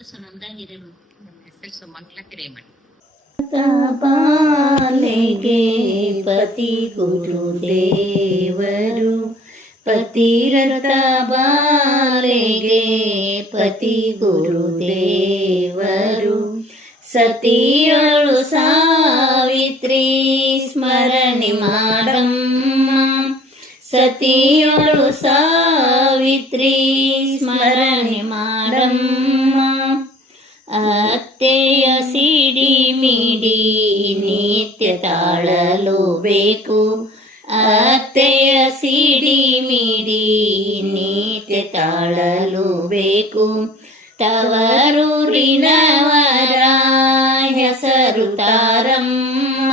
ಹೆಸರು ಸುನಂದ ಹಿರೇಮಠ. ನನ್ನ ಹೆಸರು ಸುಮಂಗ್ಲ ಹಿರೇಮಠ. ಪಾಲೆಗೆ ಪತಿ ಗುರುದೇವರು, ಪತಿರತ ಬಾಲೆಗೆ ಪತಿ ಗುರುದೇವರು, ಸತಿಯಳು ಸಾವಿತ್ರಿ ಸ್ಮರಣೆ ಮಾಡಮ್ಮ, ಸತಿಯಳು ಸಾವಿತ್ರಿ ಸ್ಮರಣೆ ಮಾಡಮ್ಮ. ಅತ್ತೆಯ ಸಿಡಿ ಮಿಡಿ ನಿತ್ಯ ತಾಳಲು ಬೇಕು, ಅತ್ತೆಯ ಸಿಡಿ ಮಿಡಿ ನಿತ್ಯ ತಾಳಲು ಬೇಕು. ತವರೂರಿನವರ ಹೆಸರು ತಾರಮ್ಮ,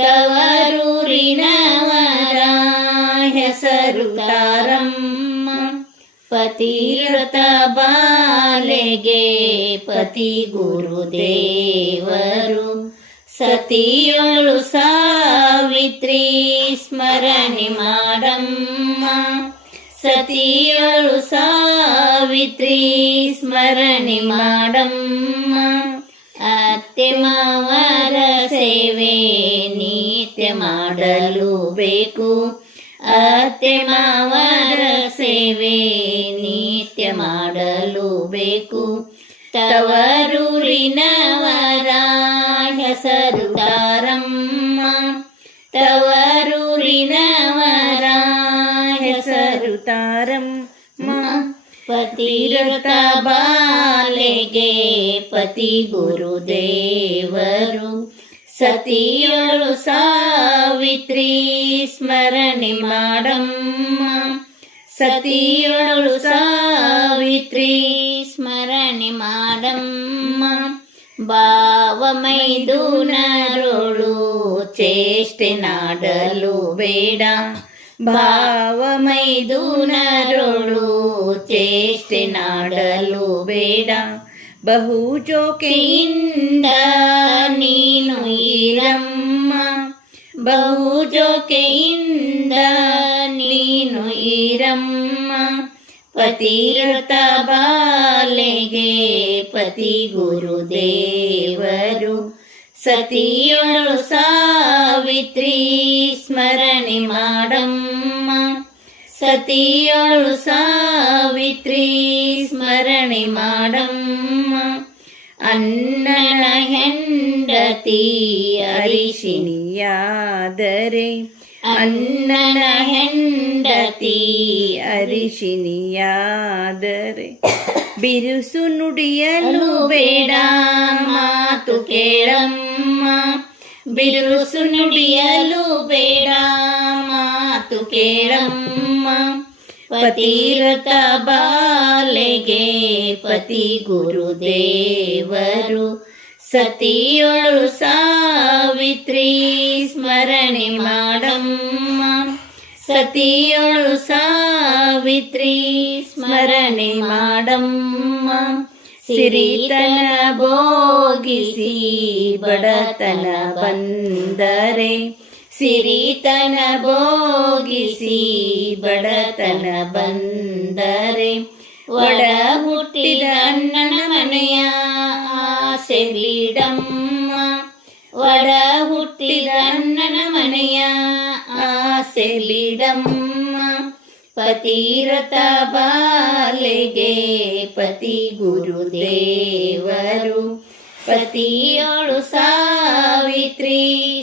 ತವರೂರಿನವರ ಹೆಸರು ತಾರಮ್ಮ. ಪತಿರತ ಬಾಲೆಗೆ ಪತಿ ಗುರುದೇವರು, ಸತಿಯಳು ಸಾವಿತ್ರಿ ಸ್ಮರಣೆ ಮಾಡಮ್ಮ, ಸತಿಯಳು ಸಾವಿತ್ರಿ ಸ್ಮರಣೆ ಮಾಡಮ್ಮ. ಅತ್ತೆ ಮಾವರ ಸೇವೆ ನಿತ್ಯ ಮಾಡಲು ಬೇಕು, ಅತ್ತೆ ಮಾವರ ಸೇವೆ ನಿತ್ಯ ಮಾಡಲು ಬೇಕು. ತವರೂರಿನವರ ಹೆಸರು ತಾರಮ್ಮ, ತವರೂರಿನವರ ಹೆಸರು ತಾರಮ್ಮ. ಪತಿರತ ಬಾಲೆಗೆ ಪತಿ ಗುರುದೇವರು, ಸತಿಯಳು ಸಾವಿತ್ರಿ ಸ್ಮರಣೆ ಮಾಡಮ್ಮ, ಸತಿಯಳು ಸಾವಿತ್ರಿ ಸ್ಮರಣೆ ಮಾಡಮ್ಮ. ಭಾವ ಮೈದುನರೋಳು ಚೇಷ್ಟೆ ನಾಡಲು ಬೇಡ, ಭಾವ ಮೈದುನರೋಳು ಚೇಷ್ಟೆ ನಾಡಲು ಬೇಡ. ಬಹು ಜೋಕೆಯಿಂದ ನೀನು ಇರಮ್ಮ, ಬಹು ಜೋಕೆಯಿಂದ ನೀನು ಇರಮ್ಮ. ಪತಿರತ ಬಾಲೆಗೆ ಪತಿ ಗುರುದೇವರು, ಸತಿಯಳು ಸಾವಿತ್ರಿ ಸ್ಮರಣೆ ಮಾಡಮ್ಮ, ಸತಿಯಳು ಸಾವಿತ್ರಿ ಸ್ಮರಣೆ ಮಾಡಮ್ಮ. ಅನ್ನನ ಹೆಂಡತಿ ಅರಿಶಿನಿಯಾದರೆ, ಅನ್ನನ ಹೆಂಡತಿ ಅರಿಶಿನಿಯಾದರೆ, ಬಿರುಸು ನುಡಿಯಲು ಬೇಡ ಮಾತು ಕೇಳಮ್ಮ, ಬಿರುಸು ನುಡಿಯಲು ಬೇಡ ಮಾತು ಕೇಳಮ್ಮ. ಪತಿರತ ಬಾಲೆಗೆ ಪತಿ ಗುರುದೇವರು, ಸತಿಯಳು ಸಾವಿತ್ರಿ ಸ್ಮರಣೆ ಮಾಡಮ್ಮ, ಸತಿಯಳು ಸಾವಿತ್ರಿ ಸ್ಮರಣೆ ಮಾಡಮ್ಮ. ಸಿರಿತನ ಭೋಗಿಸಿ ಬಡತನ ಬಂದರೆ, ಸಿರಿತನ ಭೋಗಿಸಿ ಬಡತನ ಬಂದರೆ, ಒಡ ಹುಟ್ಟಿದ ಅಣ್ಣನ ಮನೆಯ ಆಸೆ ಬಿಡಮ್ಮ, ಒಡ ಹುಟ್ಟಿದ ಅಣ್ಣನ ಮನೆಯ ಆಸೆ ಬಿಡಮ್ಮ. ಪತಿರತ ಬಾಲೆಗೆ ಪತಿ ಗುರುದೇವರು, ಪತಿಯಳು ಸಾವಿತ್ರಿ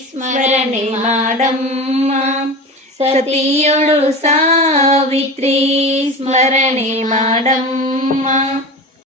ಸ್ಮರಣೆ ಮಾಡಮ್ಮ, ಸತಿಯಳು ಸಾವಿತ್ರಿ ಸ್ಮರಣೆ ಮಾಡಮ್ಮ.